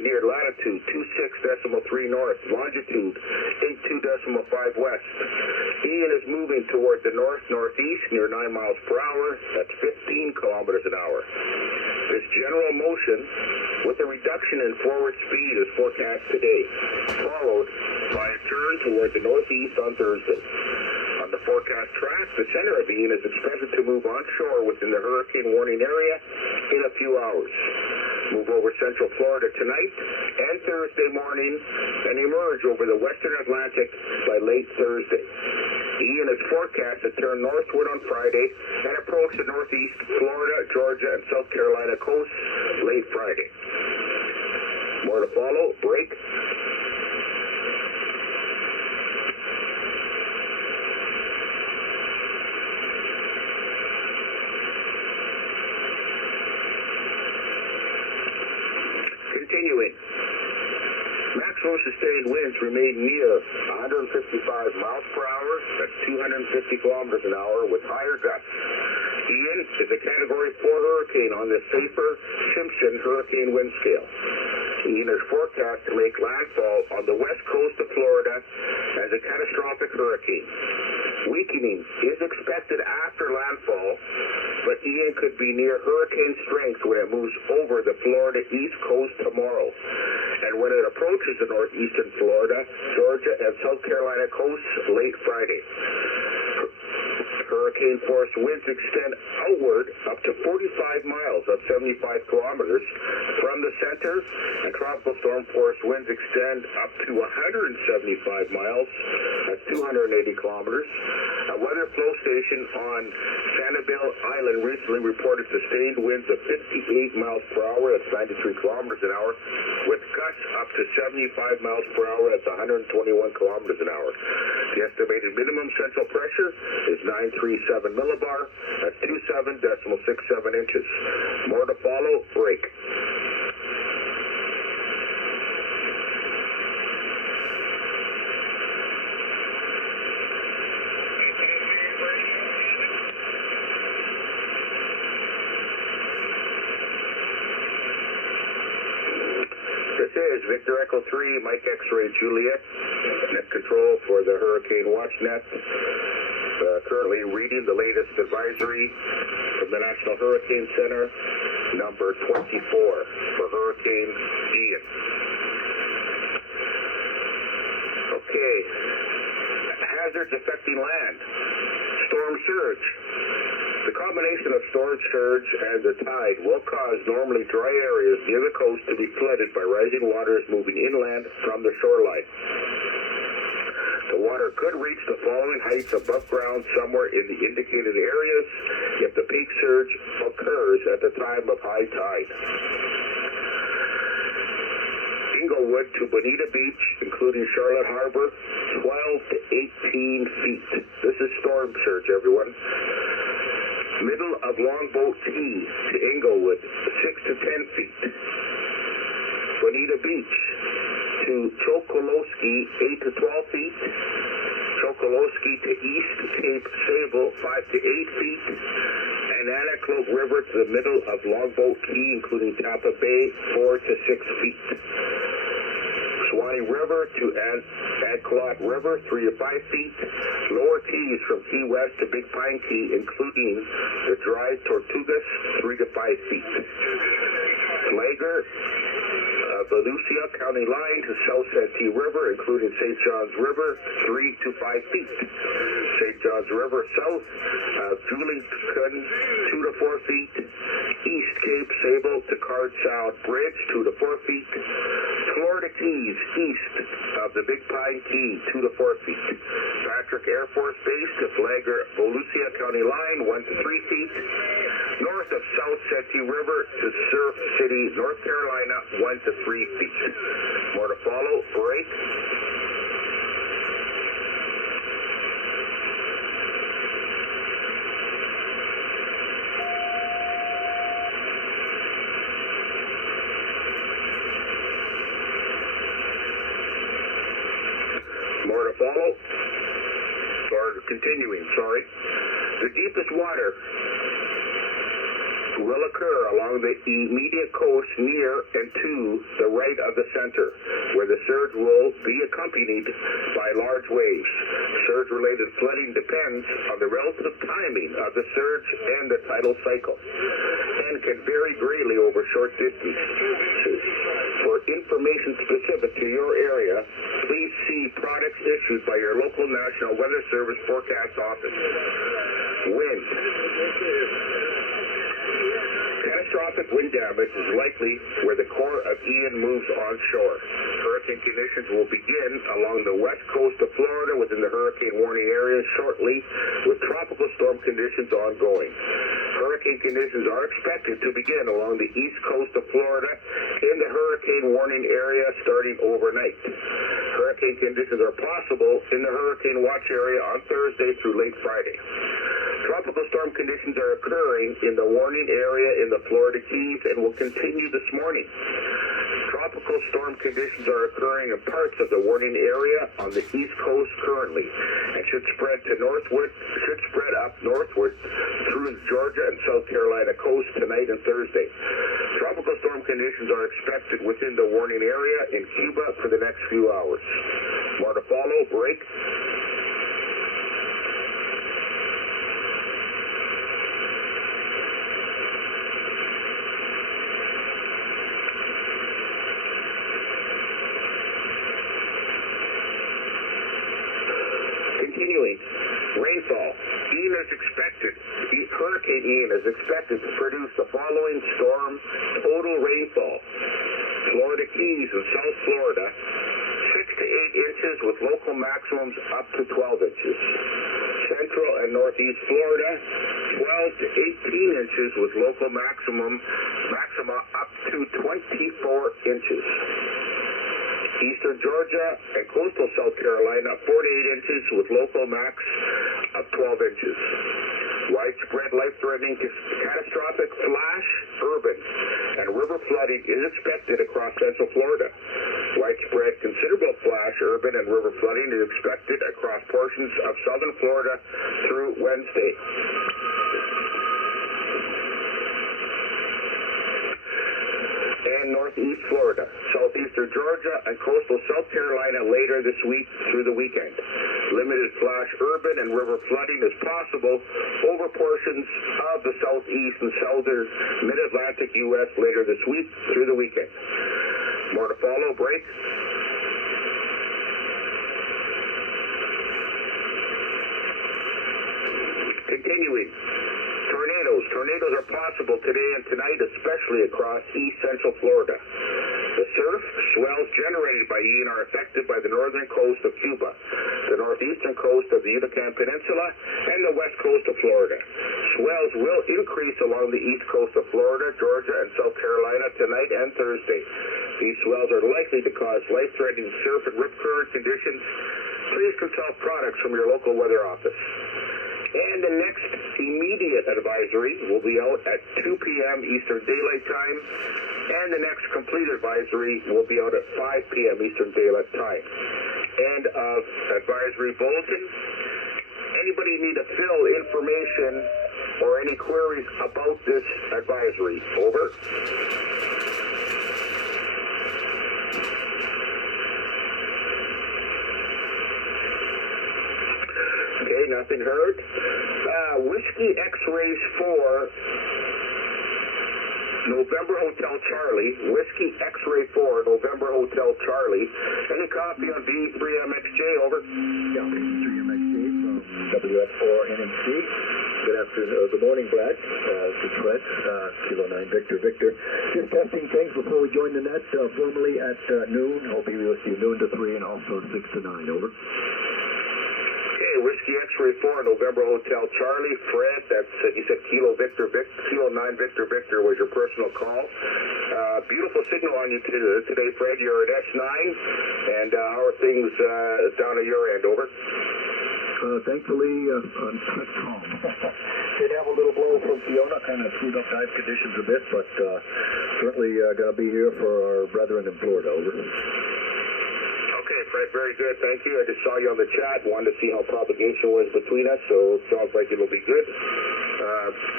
near latitude 26.3 north, longitude 82.5 west. Ian is moving toward the north-northeast near 9 miles per hour. That's 15 kilometers an hour. This general motion with a reduction in forward speed is forecast today, followed by a turn toward the northeast on Thursday. On the forecast track, the center of Ian is expected to move onshore within the hurricane warning area in a few hours. Move over central Florida tonight and Thursday morning and emerge over the western Atlantic by late Thursday. Ian is forecast to turn northward on Friday and approach the northeast Florida, Georgia, and South Carolina coast late Friday. More to follow. Break. Continuing. Maximum sustained winds remain near 155 miles per hour. That's 250 kilometers an hour with higher gusts. Ian is a Category 4 hurricane on the Saffir-Simpson hurricane wind scale. Ian is forecast to make landfall on the west coast of Florida as a catastrophic hurricane. Weakening is expected after landfall, but Ian could be near hurricane strength when it moves over the Florida east coast tomorrow. And when it approaches the northeastern Florida, Georgia, and South Carolina coasts late Friday. Hurricane force winds extend outward up to 45 miles at 75 kilometers from the center, and tropical storm force winds extend up to 175 miles at 280 kilometers. A weather flow station on Sanibel Island recently reported sustained winds of 58 miles per hour, that's 93 kilometers an hour, with gusts up to 75 miles per hour, that's 121 kilometers an hour. The estimated minimum central pressure is 937 millibar, that's 27.67 inches. More to follow. Break. This is Victor Echo 3, Mike X-Ray Juliet, net control for the Hurricane WatchNet. Currently reading the latest advisory from the National Hurricane Center, number 24 for Hurricane Ian. Okay, hazards affecting land. Storm surge. The combination of storm surge and the tide will cause normally dry areas near the coast to be flooded by rising waters moving inland from the shoreline. The water could reach the following heights above ground somewhere in the indicated areas if the peak surge occurs at the time of high tide. Inglewood to Bonita Beach, including Charlotte Harbor, 12 to 18 feet. This is storm surge, everyone. Middle of Longboat Key to Inglewood, 6 to 10 feet. Bonita Beach to Chokoloskee, 8 to 12 feet. Chokoloskee to East Cape Sable, 5 to 8 feet. And Anaclote River to the middle of Longboat Key, including Tampa Bay, 4 to 6 feet. Suwannee River to Anclote River, 3 to 5 feet. Lower Keys from Key West to Big Pine Key, including the Dry Tortugas, 3 to 5 feet. Flagler, Volusia County line to South Santee River, including St. John's River, 3 to 5 feet. St. John's River south, Julington, 2 to 4 feet. East Cape Sable to Card Sound Bridge, 2 to 4 feet. Florida Keys, east of the Big Pine Key, 2 to 4 feet. Patrick Air Force Base to Flagler, Volusia County line, 1 to 3 feet. North of South Santee River to Surf City, North Carolina, 1 to 3 feet. More to follow. Break. More to follow. Or continuing, sorry. The deepest water will occur along the immediate coast near and to the right of the center, where the surge will be accompanied by large waves. Surge-related flooding depends on the relative timing of the surge and the tidal cycle, and can vary greatly over short distances. For information specific to your area, please see products issued by your local National Weather Service Forecast Office. Wind. Catastrophic wind damage is likely where the core of Ian moves onshore. Hurricane conditions will begin along the west coast of Florida within the hurricane warning area shortly, with tropical storm conditions ongoing. Hurricane conditions are expected to begin along the east coast of Florida in the hurricane warning area starting overnight. Hurricane conditions are possible in the hurricane watch area on Thursday through late Friday. Tropical storm conditions are occurring in the warning area in the Florida Keys and will continue this morning. Tropical storm conditions are occurring in parts of the warning area on the east coast currently, and should spread up northward through Georgia and South Carolina coast tonight and Thursday. Tropical storm conditions are expected within the warning area in Cuba for the next few hours. More to follow. Break. Continuing, rainfall. Hurricane Ian is expected to produce the following storm total rainfall. Florida Keys and South Florida, 6 to 8 inches with local maximums up to 12 inches. Central and Northeast Florida, 12 to 18 inches with local maxima up to 24 inches. Eastern Georgia and coastal South Carolina, 4 to 8 inches with local max of 12 inches. Widespread life-threatening catastrophic flash, urban, and river flooding is expected across Central Florida. Widespread considerable flash, urban, and river flooding is expected across portions of southern Florida through Wednesday. And northeast Florida, southeastern Georgia, and coastal South Carolina later this week through the weekend. Limited flash urban and river flooding is possible over portions of the southeast and southern mid-Atlantic U.S. later this week through the weekend. More to follow. Break. Continuing. Tornadoes are possible today and tonight, especially across east central Florida. The surf swells generated by Ian are affected by the northern coast of Cuba, the northeastern coast of the Yucatan Peninsula, and the west coast of Florida. Swells will increase along the east coast of Florida, Georgia, and South Carolina tonight and Thursday. These swells are likely to cause life-threatening surf and rip current conditions. Please consult products from your local weather office. And the next immediate advisory will be out at 2 p.m. Eastern Daylight Time, and the next complete advisory will be out at 5 p.m. Eastern Daylight Time. End of advisory bulletin. Anybody need to fill information or any queries about this advisory? Over. Okay, nothing heard. Whiskey X-Rays 4, November Hotel Charlie. Whiskey X-Ray 4, November Hotel Charlie. Any copy on D3MXJ? Over. Yeah, D3MXJ from WF4NMC. Good morning, Brad. It's Fred, Kilo 9 Victor. Just testing things before we join the net formally at noon. Hope you will see noon to 3 and also 6 to 9. Over. Whiskey X-Ray 4, November Hotel Charlie. Fred, that's, you said Kilo 9 Victor was your personal call. Beautiful signal on you today, Fred. You're at S9. And how are things down at your end? Over. Thankfully, calm. Did have a little blow from Fiona, kind of screwed up dive conditions a bit, but certainly going to be here for our brethren in Florida. Over. Okay, Fred, very good. Thank you. I just saw you on the chat. Wanted to see how propagation was between us, so it sounds like it'll be good.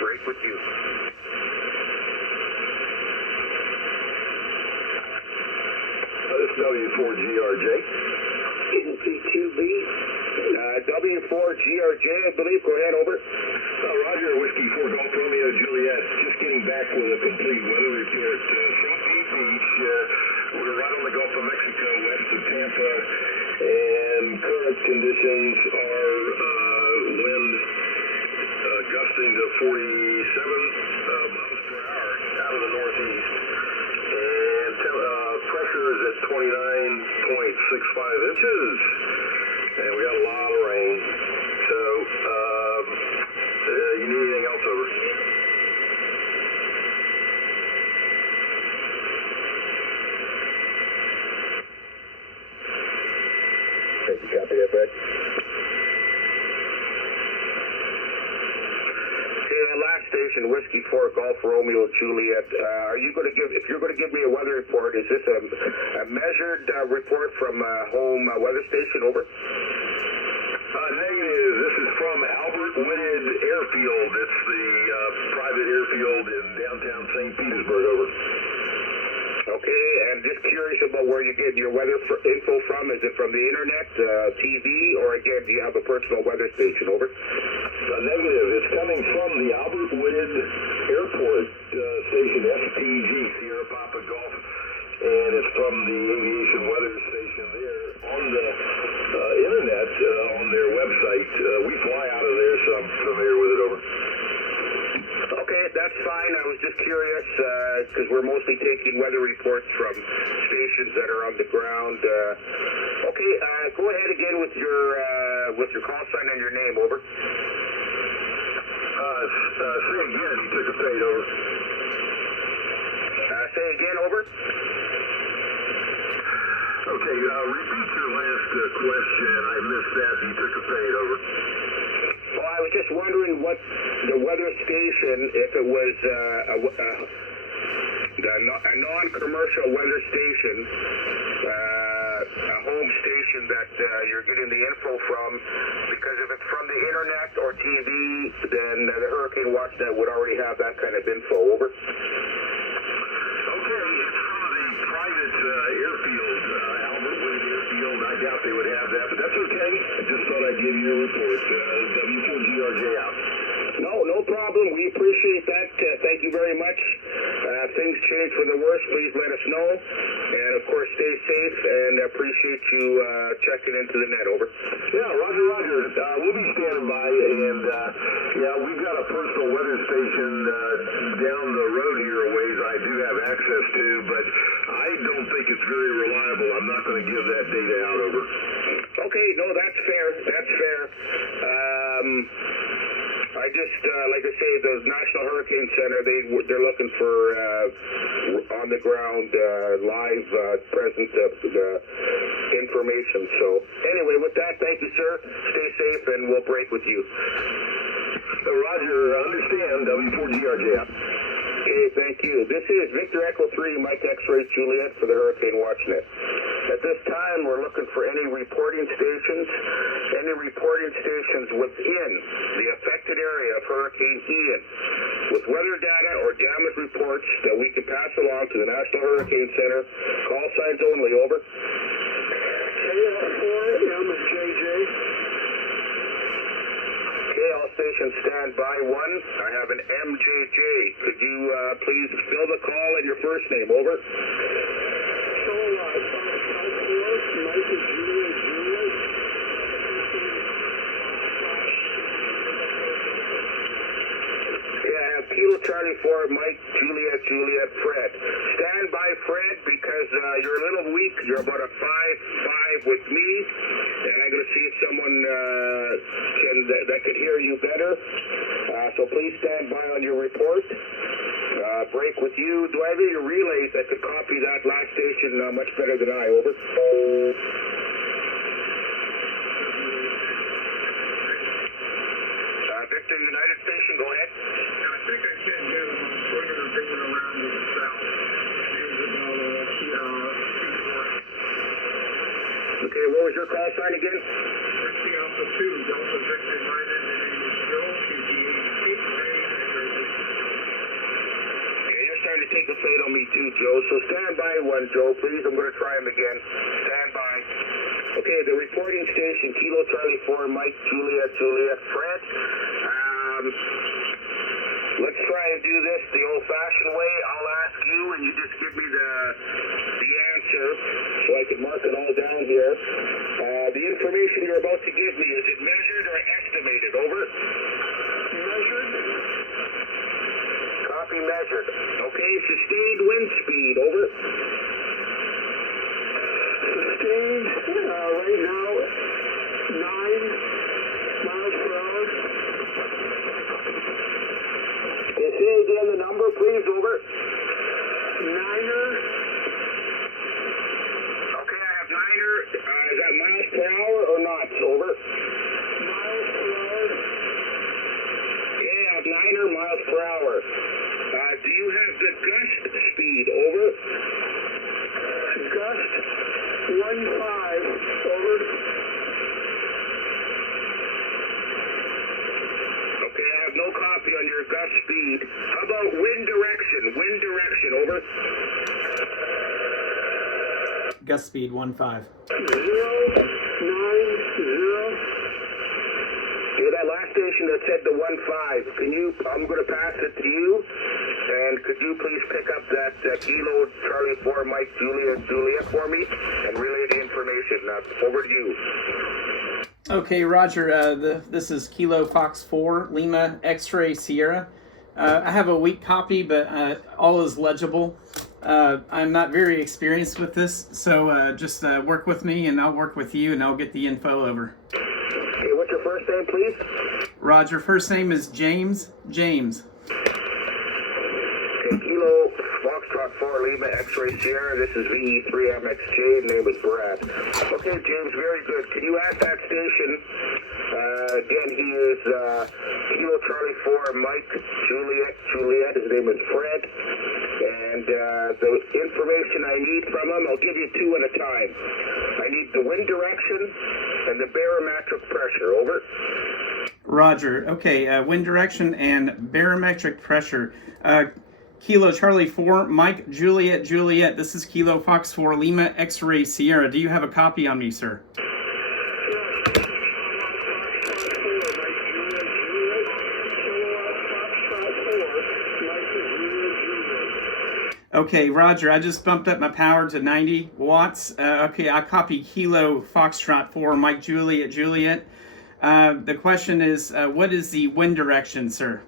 Break with you. W4GRJ. NP2B. W4GRJ, I believe. Go ahead, over. Roger, Whiskey 4 Golf Romeo Juliet. Just getting back with a complete weather report. St. Pete Beach, we're right on the Gulf of Mexico, west of Tampa, and current conditions are wind gusting to 47 miles per hour out of the northeast, and pressure is at 29.65 inches, and we got a lot of rain. So, you need anything else, over? Copy that, Brett. Last station, Whiskey 4 Golf Romeo Juliet. Are you going to give? If you're going to give me a weather report, is this a measured report from home weather station? Over. Negative. This is from Albert Whitted Airfield. It's the private airfield in downtown St. Petersburg. Over. Okay, and just curious about where you get your weather info from. Is it from the internet, TV, or again, do you have a personal weather station? Over. Negative. It's coming from the Albert Whitted Airport station, SPG, Sierra Papa Golf, and it's from the aviation weather station there on the internet, on their website. We fly out of there, so I'm familiar with it. Over. Okay, that's fine. I was just curious because we're mostly taking weather reports from stations that are on the ground. Okay, go ahead again with your call sign and your name. Over. Say again. You took a fade. Over. Say again. Over. Okay, repeat your last question. I missed that. You took a fade. Over. Well, I was just wondering what the weather station, if it was a non-commercial weather station, a home station that you're getting the info from, because if it's from the internet or TV, then the Hurricane Watchnet would already have that kind of info. Over. Okay, it's from the private airfield, Albert Whitted Airfield. I doubt they would have that, but that's okay. I just thought I'd give you a report. W4GRJ out. No problem. We appreciate that. Thank you very much. Things change for the worse. Please let us know. And, of course, stay safe, and appreciate you checking into the net. Over. Yeah, Roger. We'll be standing by, and, we've got a personal weather station down the road here a ways I do have access to, but I don't think it's very reliable. I'm not going to give that data out. Over. Okay, no, that's fair. I just, like I say, the National Hurricane Center, they're looking for on the ground, live, present information. So anyway, with that, thank you, sir. Stay safe, and we'll break with you. Roger, understand. W4GRJ out. Okay, thank you. This is Victor Echo 3, Mike X-Ray Juliet for the Hurricane Watchnet. At this time, we're looking for any reporting stations within the affected area of Hurricane Ian with weather data or damage reports that we can pass along to the National Hurricane Center. Call signs only. Over. KL4 MJJ. KL station stand by 1. I have an MJJ. Could you please fill the call and your first name? Over. Kilo Charlie 4, Mike, Juliet, Fred. Stand by, Fred, because you're a little weak. You're about a 5-5 with me, and I'm going to see if someone that could hear you better. So please stand by on your report. Break with you. Do I have any relays that could copy that last station much better than I? Over. Victor, United Station, go ahead. I think I can get them. I'm swinging and digging around to the south. It's about Okay, what was your call sign again? Whiskey Alpha 2, Delta Victor, my name is Joe, QT 88, Okay, you're starting to take a fade on me too, Joe. So stand by one, Joe, please. I'm going to try him again. Stand by. Okay, the reporting station, Kilo Charlie 4, Mike, Juliet, Fred. Let's try and do this the old-fashioned way. I'll ask you, and you just give me the answer, so I can mark it all down here. The information you're about to give me, is it measured or estimated? Over. Measured. Copy measured. Okay, sustained wind speed. Over. Sustained, right now, 9 miles per hour. Say again the number, please. Over. 9er. Okay, I have 9er. Is that miles per hour or not? Over. Miles per hour. Yeah, I have 9er miles per hour. Do you have the gust speed? Over. Gust 1.5. Over. Okay, I have no copy on your gust speed. How about wind direction? Wind direction, over. Gust speed 1.5. 0.90. Okay, that last station that said the 1.5, can you, I'm going to pass it to you, and could you please pick up that Kilo Charlie 4 Mike Juliet for me, and relay the information. Over to you. Okay, Roger, this is Kilo Fox 4, Lima X-Ray Sierra. I have a weak copy, but all is legible. I'm not very experienced with this, so just work with me, and I'll work with you, and I'll get the info over. Okay, what's your first name, please? Roger, first name is James. James. Okay, Kilo Foxtrot 4 Lima X-Ray Sierra. This is VE3MXJ. Name is Brad. Okay, James, very good. Can you ask that station? Again, he is Kilo Charlie 4 Mike Juliet. His name is Fred. And the information I need from him, I'll give you two at a time. I need the wind direction and the barometric pressure. Over. Roger. Okay, wind direction and barometric pressure. Kilo Charlie 4, Mike Juliet. This is Kilo Fox 4, Lima X-Ray Sierra. Do you have a copy on me, sir? Okay, Roger, I just bumped up my power to 90 watts. Okay, I copy Kilo Foxtrot 4, Mike Juliet. The question is, what is the wind direction, sir?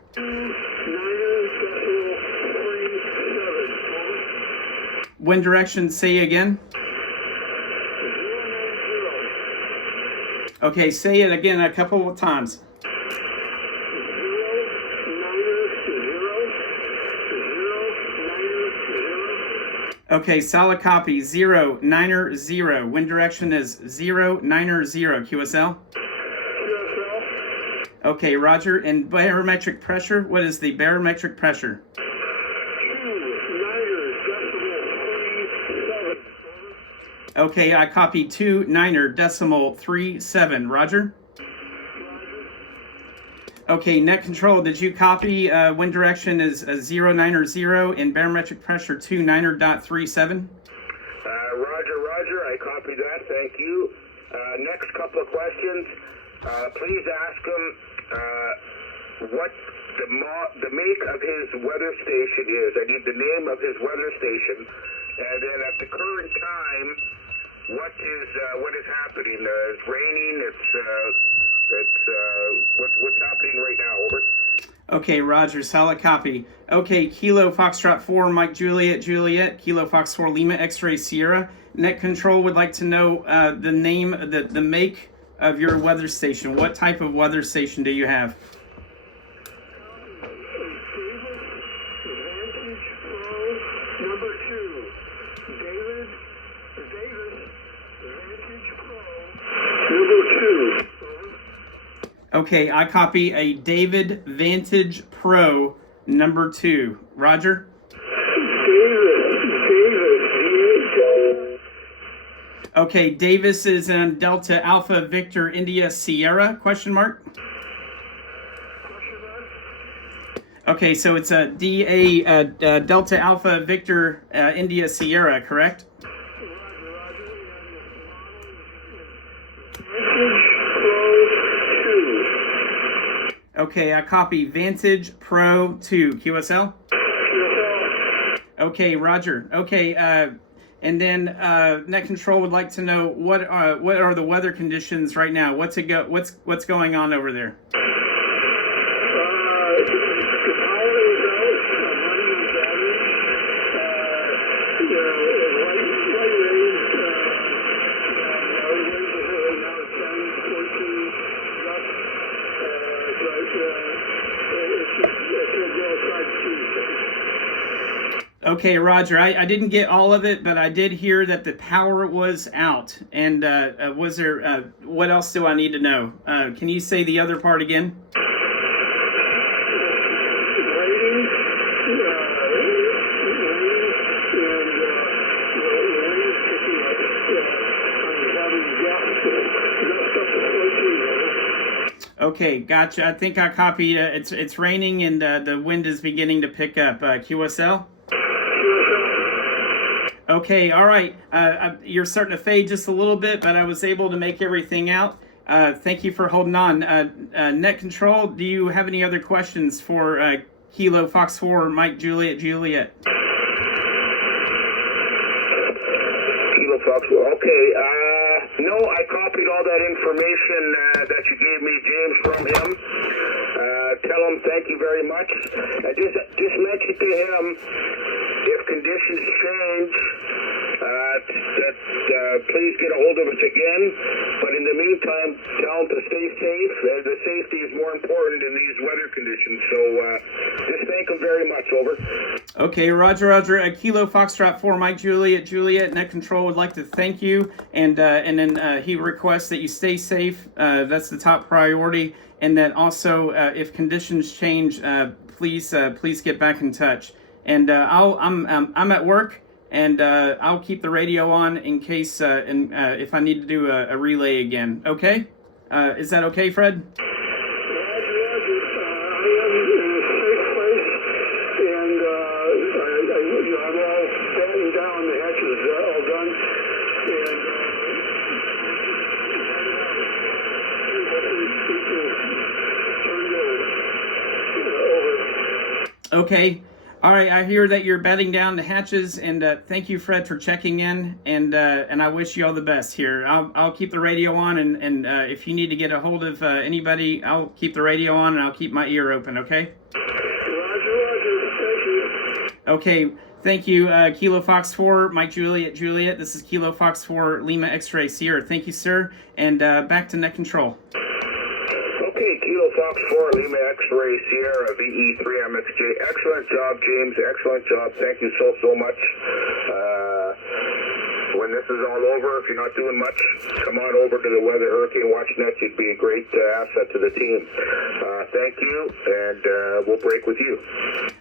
Wind direction, say again. Okay, say it again a couple of times. Okay, solid copy. 090. Wind direction is 090. QSL? QSL. Okay, Roger. And barometric pressure? What is the barometric pressure? 2.9 Okay, I copy 2.9.37. Roger? Okay, net control, did you copy wind direction is 090 and barometric pressure 2.9.37? Roger, I copied that, thank you. Next couple of questions. Please ask him what the make of his weather station is. I need the name of his weather station. And then at the current time, what is happening? It's raining, what's happening right now, over? Okay, Roger, solid copy. Okay, Kilo Foxtrot 4, Mike Juliet, Kilo Fox 4, Lima X-Ray Sierra. Net Control would like to know the name, the make of your weather station. What type of weather station do you have? Okay, I copy a David Vantage Pro number 2. Roger? Okay, Davis is in Delta Alpha Victor India Sierra, question mark? Okay, so it's a DA Delta Alpha Victor India Sierra, correct? Okay, I copy Vantage Pro 2 QSL. Okay, Roger. Okay, and then Net Control would like to know what are the weather conditions right now? What's going on over there? Okay, Roger. I didn't get all of it, but I did hear that the power was out. And was there? What else do I need to know? Can you say the other part again? Okay, gotcha. I think I copied. It's raining and the wind is beginning to pick up. QSL. Okay, all right. You're starting to fade just a little bit, but I was able to make everything out. Thank you for holding on. Net Control, do you have any other questions for Kilo Fox 4 Mike Juliet Juliet? Kilo Fox 4. Okay. No, I copied all that information that you gave me, James, from him. Tell him thank you very much. Just mention to him if conditions change, please get a hold of us again. But in the meantime, tell him to stay safe. The safety is more important in these weather conditions. So just thank him very much. Over. Okay, Roger. Kilo Foxtrot 4 Mike Juliet Juliet. Net Control would like to thank you, and then he requests that you stay safe. That's the top priority, and that also if conditions change, please get back in touch. And I'm at work, and I'll keep the radio on in case if I need to do a relay again. Okay, is that okay, Fred? Okay. All right. I hear that you're batting down the hatches, and thank you, Fred, for checking in. And I wish you all the best here. I'll keep the radio on, and if you need to get a hold of anybody, I'll keep the radio on, and I'll keep my ear open. Okay. Roger. Thank you. Okay. Thank you, Kilo Fox 4 Mike Juliet Juliet. This is Kilo Fox 4 Lima X-Ray Sierra. Thank you, sir. And back to Net Control. Okay, Kilo Fox 4, Lima X-Ray Sierra, VE3MXJ. Excellent job, James. Excellent job. Thank you so much. When this is all over, if you're not doing much, come on over to the Weather Hurricane Watch Net. You'd be a great asset to the team. Thank you, and we'll break with you.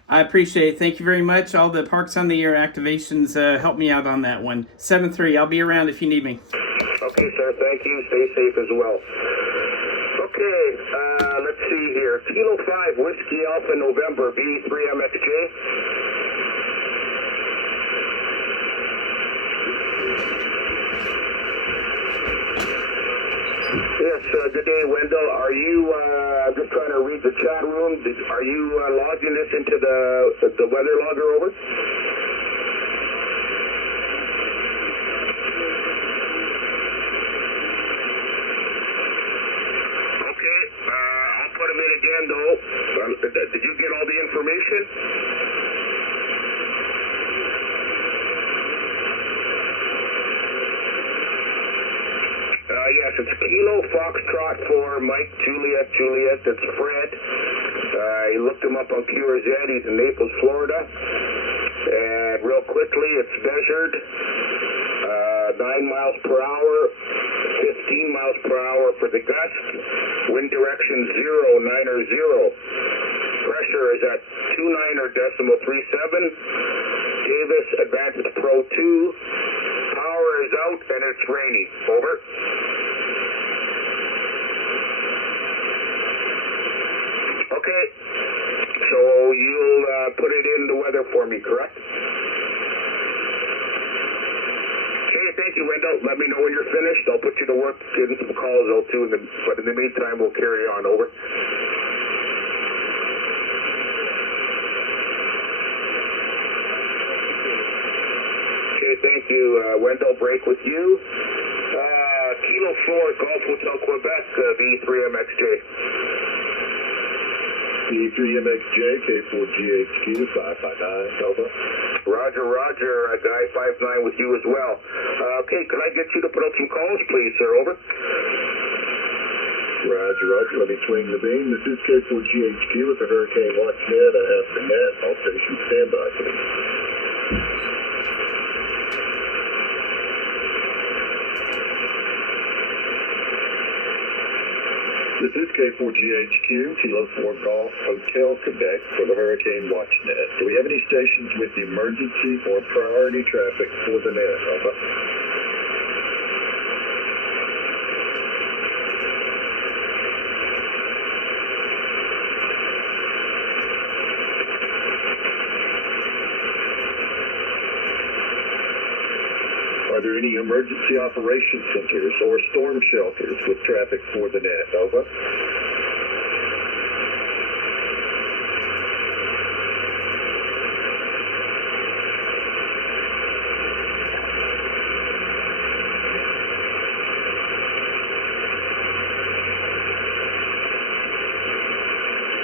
I appreciate it. Thank you very much. All the Parks on the Air activations help me out on that one. 7-3. I'll be around if you need me. Okay, sir. Thank you. Stay safe as well. Okay, let's see here. Kilo 5, Whiskey Alpha November, V3MXJ. Yes, good day, Wendell. Are you, I'm just trying to read the chat room. Are you logging this into the weather logger, over? Okay, I'll put them in again, though. Did you get all the information? Yes, it's Kilo Foxtrot 4 Mike Juliet Juliet. That's Fred. He looked him up on QRZ. He's in Naples, Florida. And real quickly, it's measured 9 miles per hour, 15 miles per hour for the gust. Wind direction 090. Pressure is at 29.37. Davis Advantage Pro 2. Power is out and it's raining. Over. Okay. So you'll put it in the weather for me, correct? Okay, thank you, Wendell. Let me know when you're finished. I'll put you to work, getting some calls out too. But in the meantime, we'll carry on. Over. Okay, thank you, Wendell. Break with you. Kilo 4, Golf Hotel Quebec, V3MXJ. V3MXJ, K4GHQ, 559, over. Roger, Roger, Guy 59 with you as well. Okay, could I get you to put out some calls, please, sir? Over. Roger, Roger. Let me swing the beam. This is K4GHQ with the Hurricane Watch Net. I have the net. All stations standby, please. This is K4GHQ, Kilo 4 Golf Hotel Quebec for the Hurricane Watch Net. Do we have any stations with emergency or priority traffic for the net? Over. Are there any emergency operation centers or storm shelters with traffic for the net? Over.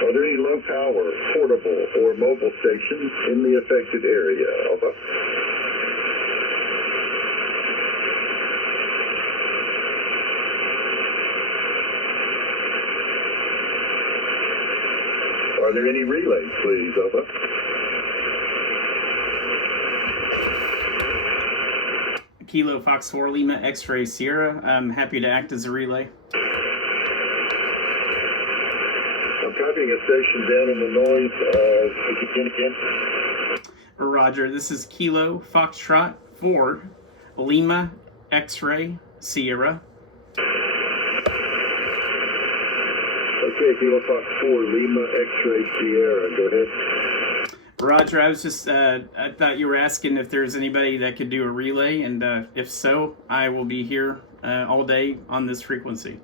Are there any low power, portable, or mobile stations in the affected area? Over. Are there any relays, please? Over. Kilo Fox 4 Lima X-Ray Sierra. I'm happy to act as a relay. I'm copying a station down in the noise. Again. Roger, this is Kilo Foxtrot 4 Lima X-Ray Sierra. Okay, Kilo Fox 4 Lima X-Ray Sierra. Go ahead. Roger, I was just, I thought you were asking if there's anybody that could do a relay, and if so, I will be here all day on this frequency.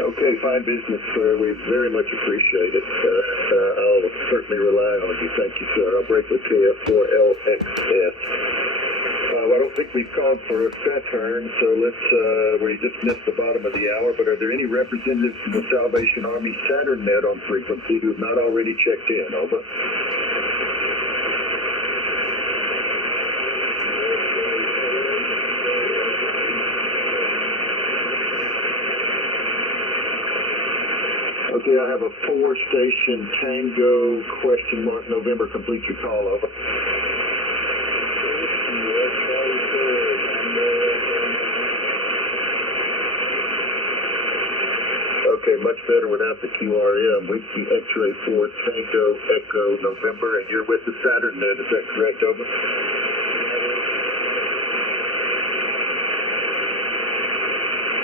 Okay, fine business, sir. We very much appreciate it. I'll certainly rely on you. Thank you, sir. I'll break with KF4LXS. I don't think we've called for a Saturn, so we just missed the bottom of the hour, but are there any representatives from the Salvation Army Saturn net on frequency who have not already checked in? Over. Okay, I have a 4-station Tango November. Complete your call. Over. Okay, much better without the QRM. Whiskey X-Ray 4 Tango Echo November, and you're with the Saturn net. Is that correct? Over.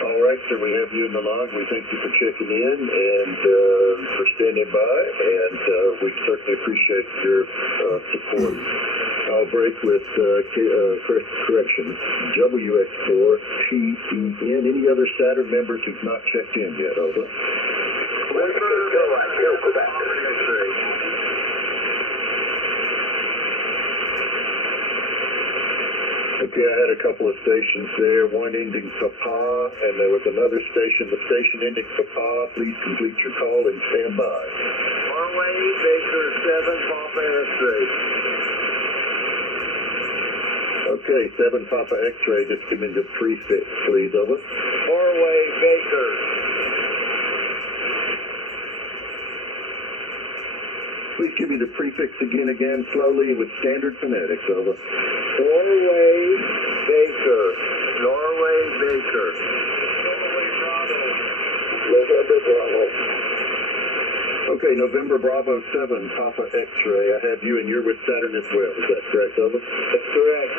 All right, sir, we have you in the log. We thank you for checking in and for standing by, and we certainly appreciate your support. I'll break with correction, WX4TEN. Any other Saturn members who've not checked in yet? Over. Okay, I had a couple of stations there, one ending Papa, and there was another station, the station ending Papa. Please complete your call and stand by. Norway, Baker 7, Papa X-Ray. Okay, 7 Papa X-Ray, just give me the prefix, please. Over. Norway, Baker. Please give me the prefix again, slowly, with standard phonetics. Over. Norway, Baker. Norway, Baker. Norway, Bravo. November Bravo. Okay, November Bravo 7, Papa X-Ray. I have you, and you're with Saturn as well. Is that correct? Over. That's correct.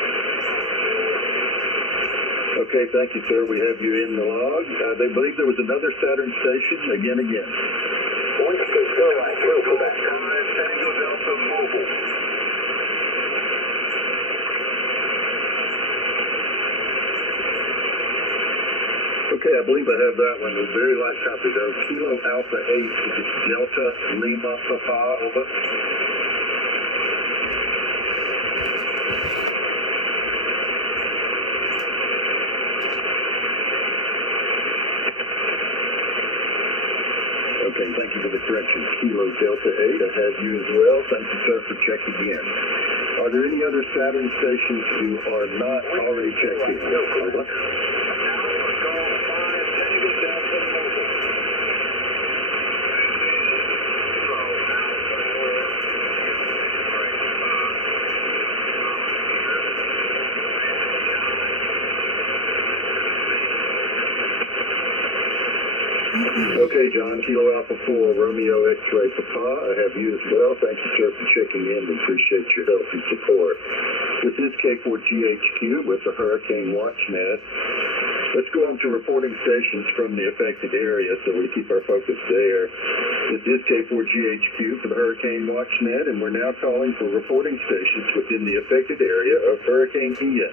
Okay, thank you, sir. We have you in the log. They believe there was another Saturn station. Again. Whiskey Airline, clear for that. 5 Tango Delta Mobile. Okay, I believe I have that one. A very light copy though. Kilo Alpha 8, Delta Lima Papa, over. Okay, thank you for the correction. Kilo Delta 8, I have you as well. Thank you, sir, for checking in. Are there any other Saturn stations who are not already checked in? Over. Okay, John, Kilo Alpha 4, Romeo X-Ray Papa, I have you as well. Thank you, sir, for checking in. We appreciate your help and support. This is K4GHQ with the Hurricane WatchNet. Let's go on to reporting stations from the affected area so we keep our focus there. This is K4GHQ for the Hurricane WatchNet, and we're now calling for reporting stations within the affected area of Hurricane Ian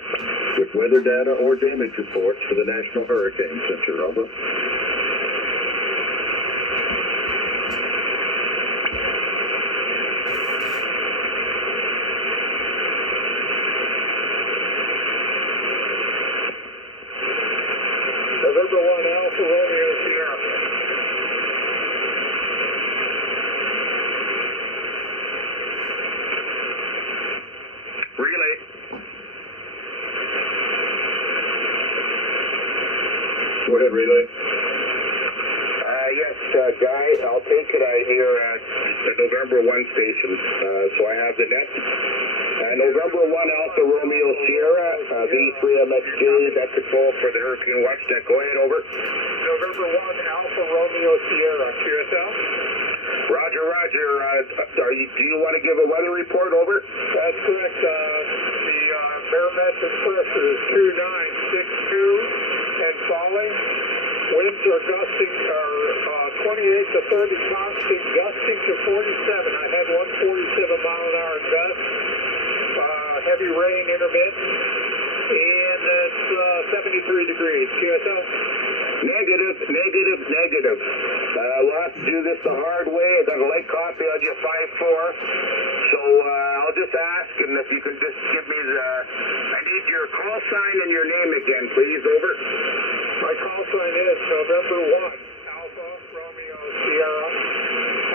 with weather data or damage reports for the National Hurricane Center. Over. November 1 Alpha Romeo Sierra. Relay. Go ahead, relay. Yes, Guy, I'll take it here at the November 1 station. So I have the net. November 1 Alpha Romeo Sierra, V3MXJ, that's control for the Hurricane WatchNet. Go ahead, over. November 1 Alpha Romeo Sierra, QSL. Roger, Roger. Do you want to give a weather report, over? That's correct. The barometric pressure is 2962 and falling. Winds are gusting, 28 to 30 constant, gusting to 47. I had 147 mile an hour gust. Heavy rain intermittent, and it's 73 degrees. QSL? Negative. We'll have to do this the hard way. I got a light copy on you 5-4. So I'll just ask, and if you can just give me I need your call sign and your name again, please, over. My call sign is November 1 Alpha Romeo Sierra.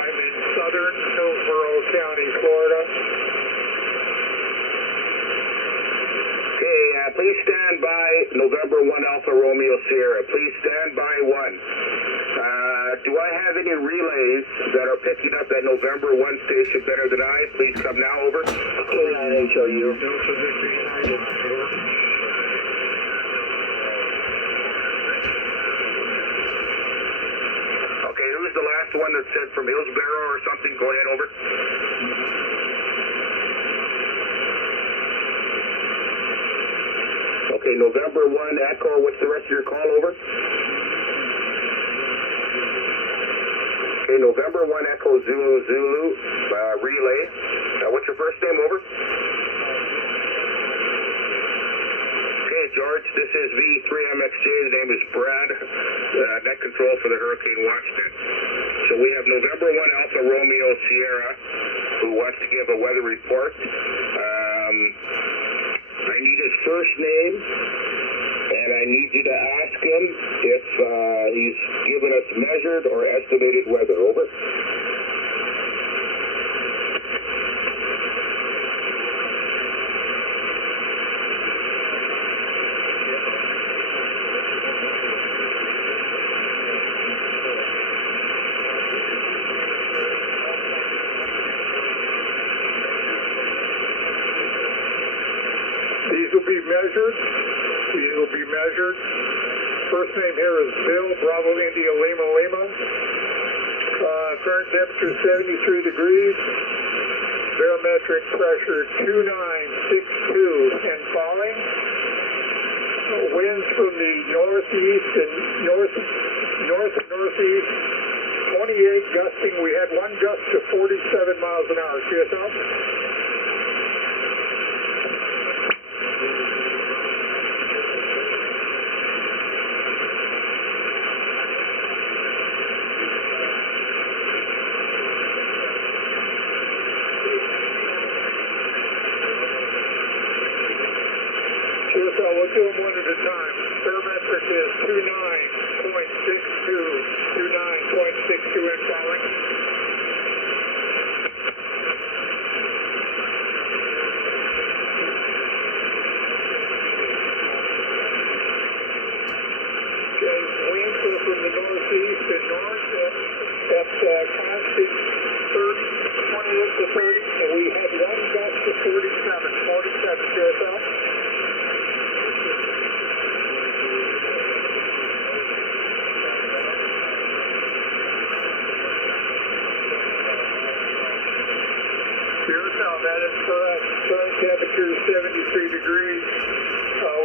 I'm in southern Hillsborough County, Florida. Okay, please stand by November 1 Alpha Romeo Sierra. Please stand by 1. Do I have any relays that are picking up that November 1 station better than I? Please come now, over. K9HLU. Delta Victor United, over. Okay, who's the last one that said from Hillsborough or something? Go ahead, over. Okay, November 1 Echo. What's the rest of your call, over? Okay, November 1 Echo Zulu Zulu, relay. What's your first name, over? Okay, George, this is V3MXJ. The name is Brad, net control for the Hurricane WatchNet. So we have November 1 Alpha Romeo Sierra, who wants to give a weather report. I need his first name, and I need you to ask him if he's given us measured or estimated weather, over. These will be measured. First name here is Bill, Bravo India Lima Lima. Current temperature 73 degrees. Barometric pressure 2962 and falling. Winds from the northeast and northeast 20 gusting. We had one gust to 47 miles an hour. QSL? QSL, we'll do them one at a time. Barometric is 29.62 and falling. Okay, winds are from the northeast and north at constant 28 to 30, and we had one gust to 47 QSL. That is correct. Current temperature is 73 degrees.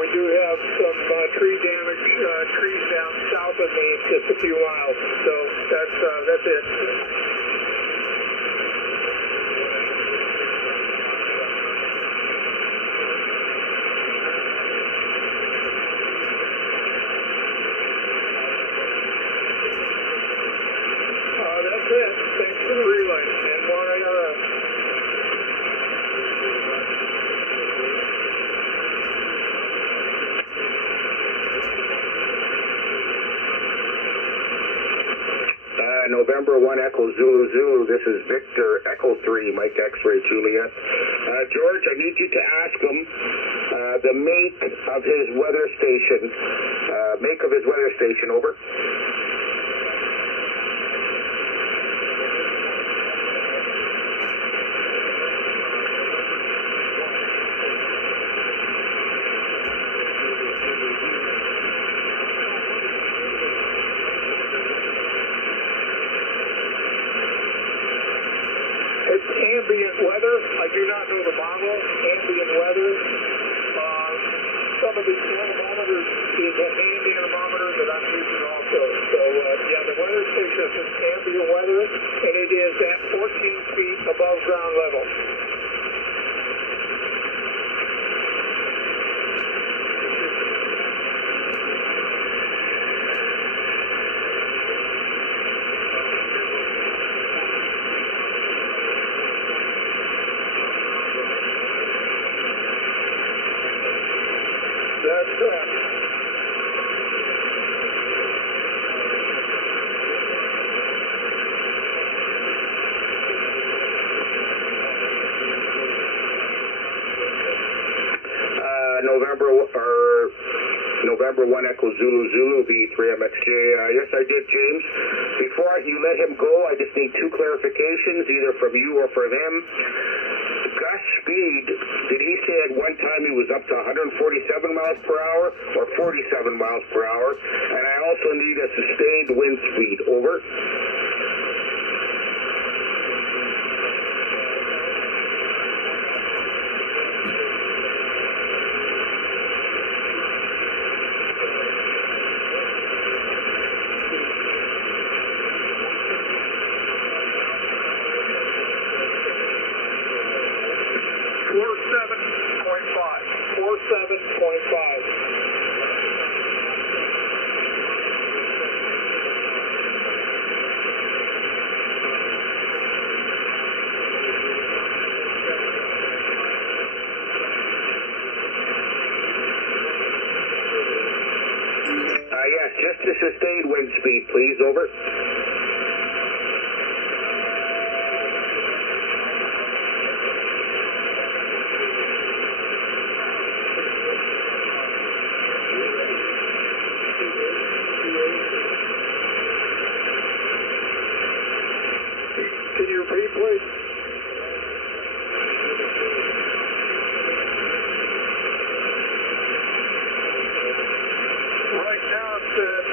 We do have some tree damage, trees down south of me, just a few miles. So that's it. That's it. Thanks for the relay. And more ARS. November 1 Echo Zulu Zulu, this is Victor Echo 3, Mike X-Ray Juliet. George, I need you to ask him the make of his weather station, over. It's ambient weather. I do not know the model. Ambient weather. Some of these anemometers is a hand anemometer that I'm using also. So, the weather station is ambient weather, and it is at 14 feet above ground level. That's correct. November 1 Echo Zulu Zulu V3MXJ. Yes, I did, James. Before you let him go, I just need two clarifications, either from you or from him. Gust speed, did he say at one time he was up to 147 miles per hour or 47 miles per hour? And I also need a sustained wind speed. Over. Yes, just a sustained wind speed, please. Over. Can you repeat, please? Right now it's at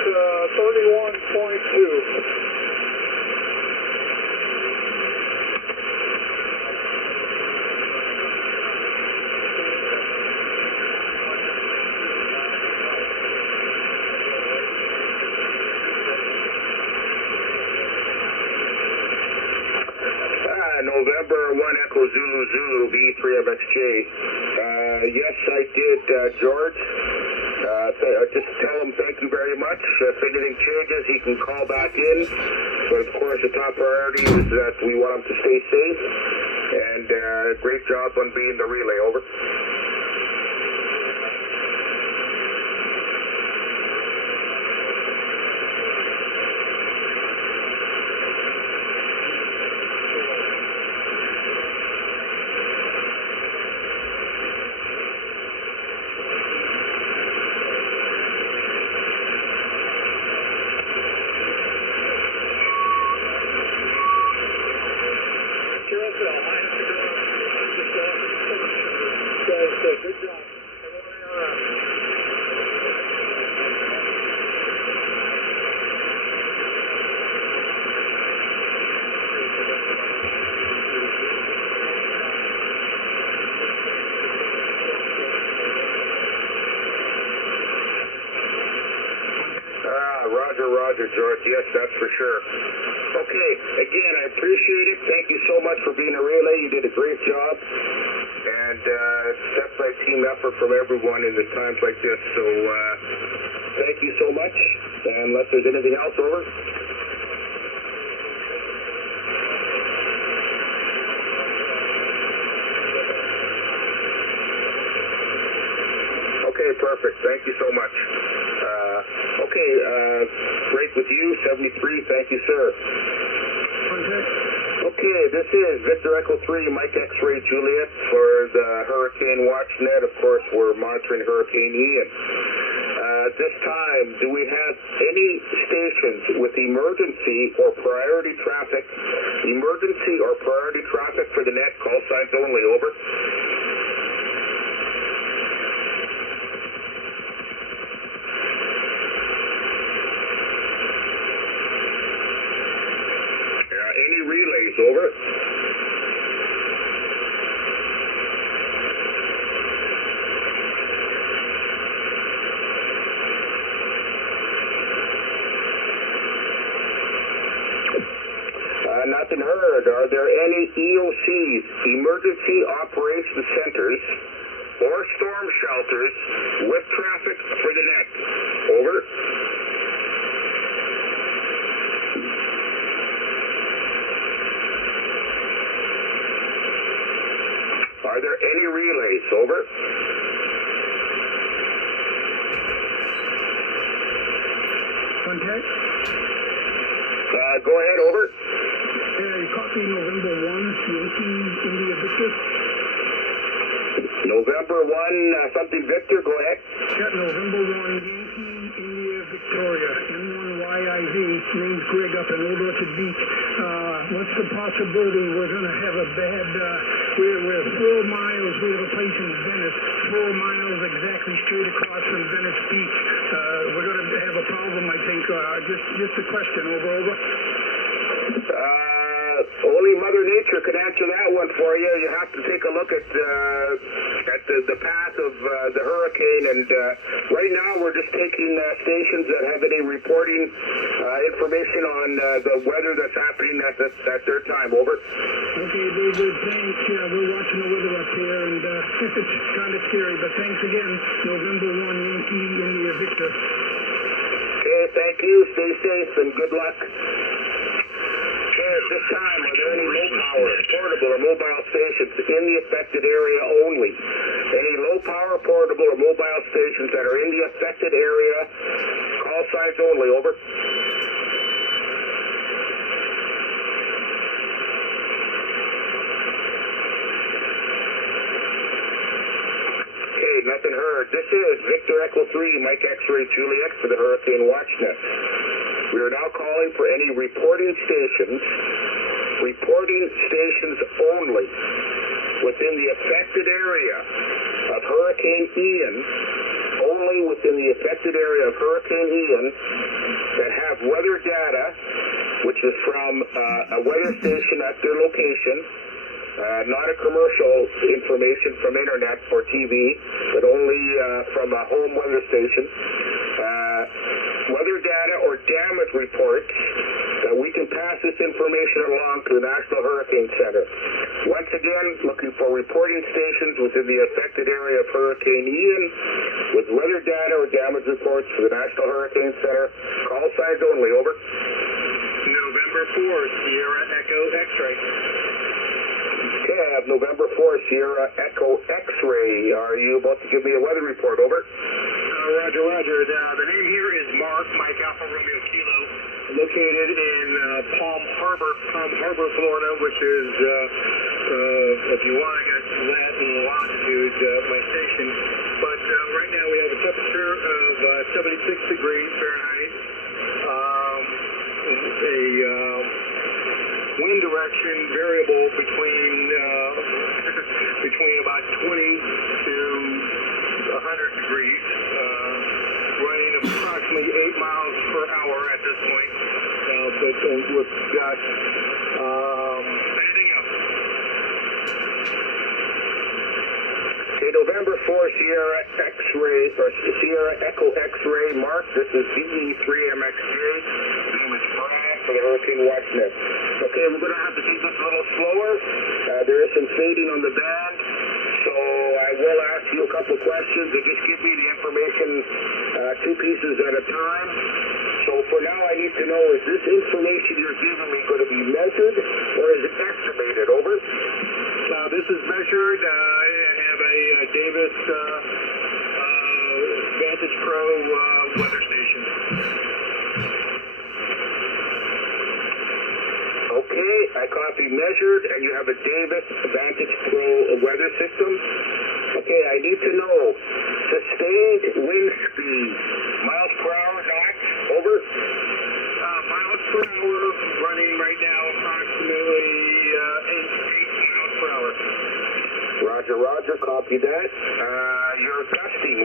31.2. November 1 Echo Zulu Zulu V3MXJ. Yes, I did, George. Just tell him thank you very much. If anything changes, he can call back in. But of course, the top priority is that we want him to stay safe. And great job on being the relay. Over. Good job. Roger, George. Yes, that's for sure. Okay, again, I appreciate it. Thank you so much for being a relay. You did a great job. And that's like team effort from everyone in the times like this. So thank you so much. And unless there's anything else, over. Okay, perfect. Thank you so much. Okay, break with you, 73. Thank you, sir. Okay, this is Victor Echo 3, Mike X-Ray Juliet for the Hurricane Watch Net. Of course, we're monitoring Hurricane Ian. At this time, do we have any stations with emergency or priority traffic? Emergency or priority traffic for the net? Call signs only, over. Any relays, over. Nothing heard. Are there any EOCs, Emergency Operations Centers, or storm shelters with traffic for the net? Over. Are there any relays? Over. Contact. Go ahead, over. Copy November 1, Yankee India Victor. November 1, something Victor, go ahead. Got November 1, Yankee India Victoria, N1YIV, name's Greg up in Old Orchard Beach. What's the possibility we're going to have a bad, we're 4 miles, we have a place in Venice, 4 miles exactly straight across from Venice Beach. We're going to have a problem, I think. Just a question, over. Only Mother Nature can answer that one for you. You have to take a look at the path of the hurricane, and right now we're just taking stations that have any reporting information on the weather that's happening at their time. Over. Okay, very good. Thanks. Yeah, we're watching the weather up here, and it's kind of scary, but thanks again. November 1, Yankee India Victor. Okay, thank you. Stay safe and good luck. At this time, are there any low-power, portable, or mobile stations in the affected area only? Any low-power, portable, or mobile stations that are in the affected area? Call signs only, over. Okay, nothing heard. This is Victor Echo 3, Mike X-Ray Juliet for the Hurricane Watch Net. We are now calling for any reporting stations only within the affected area of Hurricane Ian, only within the affected area of Hurricane Ian that have weather data, which is from a weather station at their location, not a commercial information from internet or TV, but only from a home weather station. Weather data or damage reports we can pass this information along to the National Hurricane Center. Once again, looking for reporting stations within the affected area of Hurricane Ian with weather data or damage reports for the National Hurricane Center. Call signs only, over. November 4, Sierra Echo X-ray. Okay, I have November 4, Sierra Echo X-ray. Are you about to give me a weather report, over? Roger, Roger. The name here is Mark, Mike Alpha Romeo Kilo, located in Palm Harbor, Florida, which is, if you want, I got that in longitude, my station. But right now we have a temperature of 76 degrees Fahrenheit. A wind direction variable between about 20 to 100 degrees, running approximately 8 miles per hour at this point. But we've got anything else? Okay, November 4, Sierra X-ray, or Sierra Echo X-ray. Mark, this is VE3MXJ. Name is Brian for the Hurricane WatchNet. Okay, we're going to have to take this a little slower. There is some fading on the band, so I will ask you a couple of questions and just give me the information 2 pieces at a time. So for now, I need to know, is this information you're giving me going to be measured or is it estimated, over? This is measured. I have a Davis Vantage Pro weather station. Okay, I copy measured, and you have a Davis Vantage Pro weather system. Okay, I need to know sustained wind speed, miles per hour, knots, over? Miles per hour, running right now approximately 8 miles per hour. Roger, roger, copy that. Your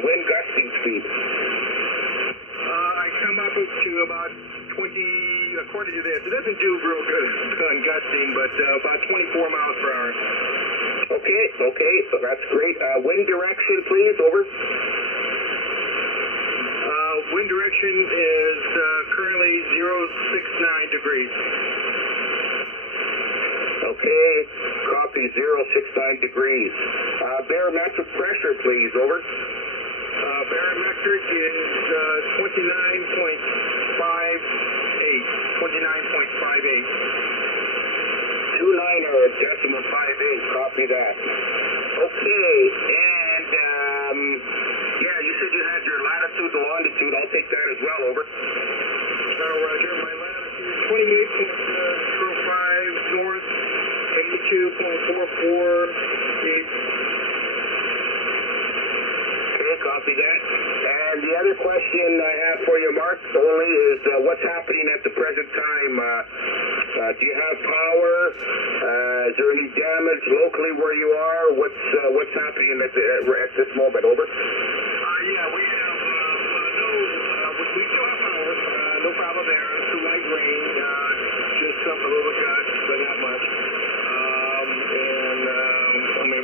wind gusting speed. I come up to about 20, according to this, it doesn't do real good on gusting, but about 24 miles per hour. Okay, so that's great. Wind direction, please, over. Wind direction is currently 069 degrees. Okay, copy 069 degrees. Barometric pressure, please, over. Barometric is 29.58. 29.58. 29 or decimal 58, copy that. Okay, and yeah, you said you had your latitude and longitude. I'll take that as well, over. Roger, my latitude 28.05 north, 82.44 east. Okay, copy that. And the other question I have for you, Mark, only is what's happening at the present time? Do you have power? Is there any damage locally where you are? What's happening at this moment, over? Yeah, we have we still have power. No problem there. Some light rain, just a little gust, but not much.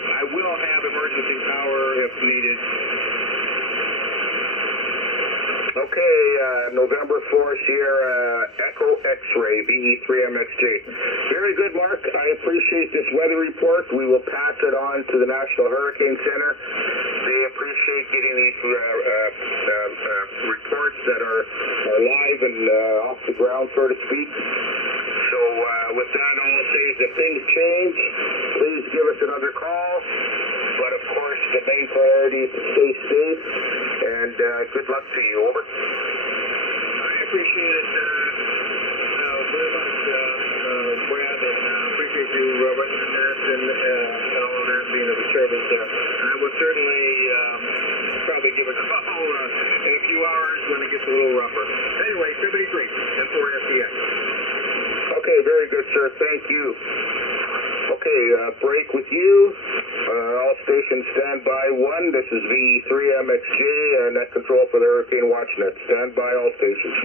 I will have emergency power if needed. Okay, November 4, Sierra Echo X-ray, VE3MXJ. Very good, Mark. I appreciate this weather report. We will pass it on to the National Hurricane Center. They appreciate getting these reports that are live and off the ground, so to speak. So with that, all I'll say is if things change, please give us another call. But of course, the main priority is to stay safe, and good luck to you, over. I appreciate it very much, Brad, and appreciate you running that and all of that being of a service there. And I will certainly probably give a call in a few hours when it gets a little rougher. Anyway, 73 and 4 FDX. Okay, very good, sir. Thank you. Okay, break with you. All stations stand by 1. This is VE3MXJ, net control for the Hurricane WatchNet. Stand by all stations.